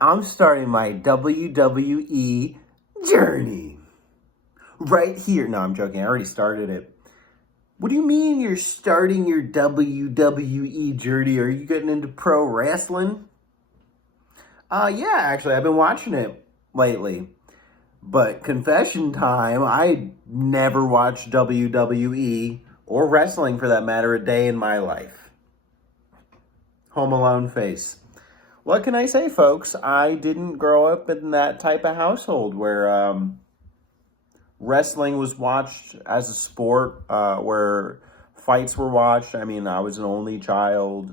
I'm starting my WWE Journey right here. No, I'm joking. I already started it. What do you mean you're starting your WWE Journey? Are you getting into pro wrestling? Yeah, actually, I've been watching it lately. But confession time, I never watched WWE or wrestling for that matter a day in my life. Home Alone face. What can I say, folks? I didn't grow up in that type of household where wrestling was watched as a sport, where fights were watched. I mean, I was an only child.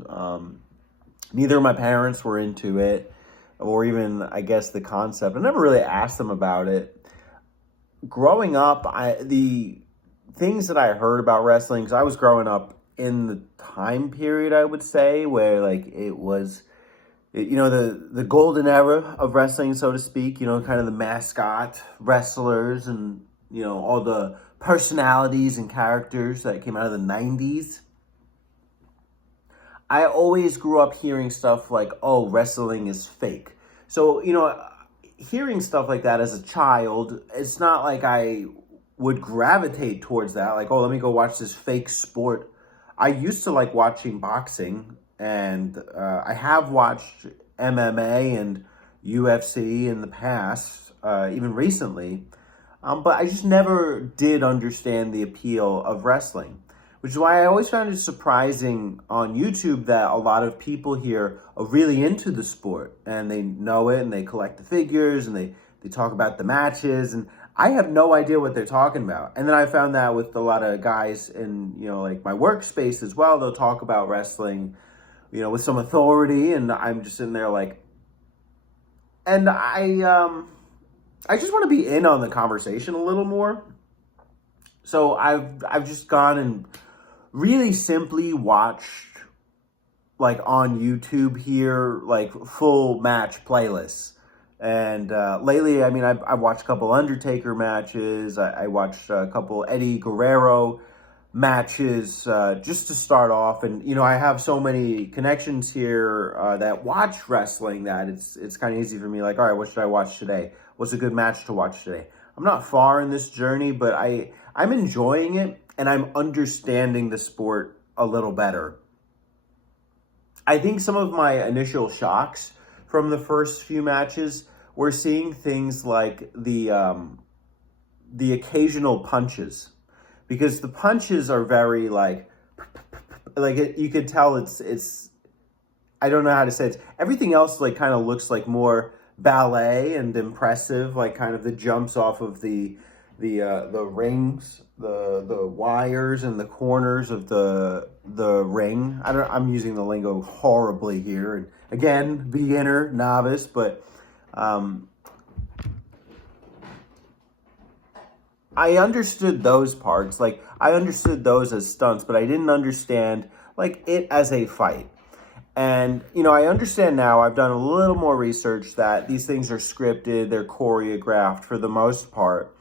Neither of my parents were into it, or even, I guess, the concept. I never really asked them about it. Growing up, the things that I heard about wrestling, because I was growing up in the time period, I would say, where like it was the golden era of wrestling, so to speak, kind of the mascot wrestlers and all the personalities and characters that came out of the 90s. I always grew up hearing stuff like, oh, wrestling is fake. So hearing stuff like that as a child, it's not like I would gravitate towards that, like, oh, let me go watch this fake sport. I used to like watching boxing, and I have watched MMA and UFC in the past, even recently, but I just never did understand the appeal of wrestling, which is why I always found it surprising on YouTube that a lot of people here are really into the sport and they know it and they collect the figures and they talk about the matches, and I have no idea what they're talking about. And then I found that with a lot of guys in, like my workspace as well, they'll talk about wrestling, with some authority, and I'm just in there like, and I just want to be in on the conversation a little more. So I've just gone and really simply watched, like on YouTube here, like full match playlists. And lately, I mean, I've watched a couple Undertaker matches. I watched a couple Eddie Guerrero matches, just to start off. And I have so many connections here that watch wrestling that it's kind of easy for me. Like, all right, what should I watch today? What's a good match to watch today? I'm not far in this journey, but I'm enjoying it and I'm understanding the sport a little better. I think some of my initial shocks from the first few matches were seeing things like the occasional punches, because the punches are very like you could tell it's I don't know how to say it. Everything else like kind of looks like more ballet and impressive, like kind of the jumps off of the rings, the wires and the corners of the ring. I'm using the lingo horribly here, and again, beginner, novice, but I understood those parts. Like, I understood those as stunts, but I didn't understand like it as a fight. And, I understand now, I've done a little more research, that these things are scripted, they're choreographed for the most part.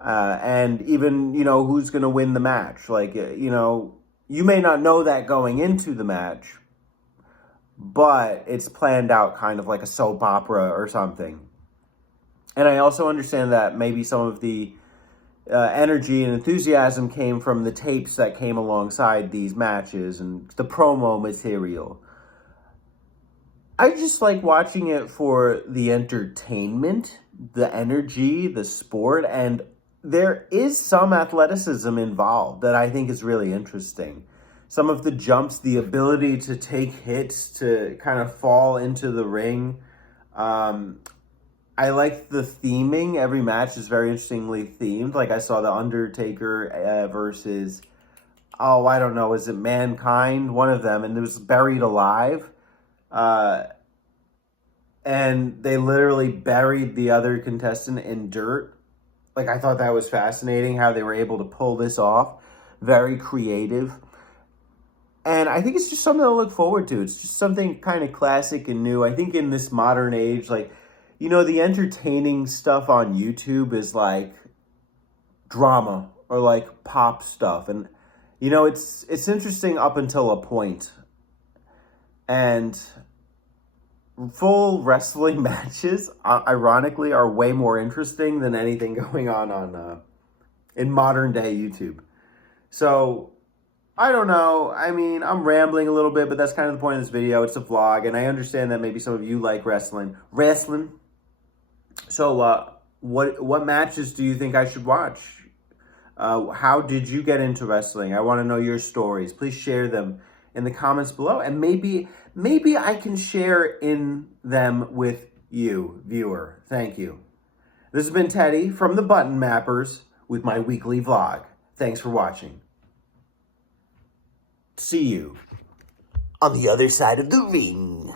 And even, who's going to win the match. Like, you may not know that going into the match, but it's planned out kind of like a soap opera or something. And I also understand that maybe some of the energy and enthusiasm came from the tapes that came alongside these matches and the promo material. I just like watching it for the entertainment, the energy, the sport, and there is some athleticism involved that I think is really interesting. Some of the jumps, the ability to take hits, to kind of fall into the ring. I like the theming. Every match is very interestingly themed. Like I saw the Undertaker versus, oh, I don't know, is it Mankind? One of them, and it was Buried Alive. And they literally buried the other contestant in dirt. Like, I thought that was fascinating how they were able to pull this off. Very creative. And I think it's just something to look forward to. It's just something kind of classic and new. I think in this modern age, like, the entertaining stuff on YouTube is like drama or like pop stuff. And, it's interesting up until a point. And full wrestling matches, ironically, are way more interesting than anything going on in modern day YouTube. So I don't know. I mean, I'm rambling a little bit, but that's kind of the point of this video. It's a vlog, and I understand that maybe some of you like wrestling. So, what matches do you think I should watch? How did you get into wrestling? I want to know your stories. Please share them in the comments below, and maybe I can share in them with you, viewer. Thank you. This has been Teddy from the Button Mappers with my weekly vlog. Thanks for watching. See you on the other side of the ring.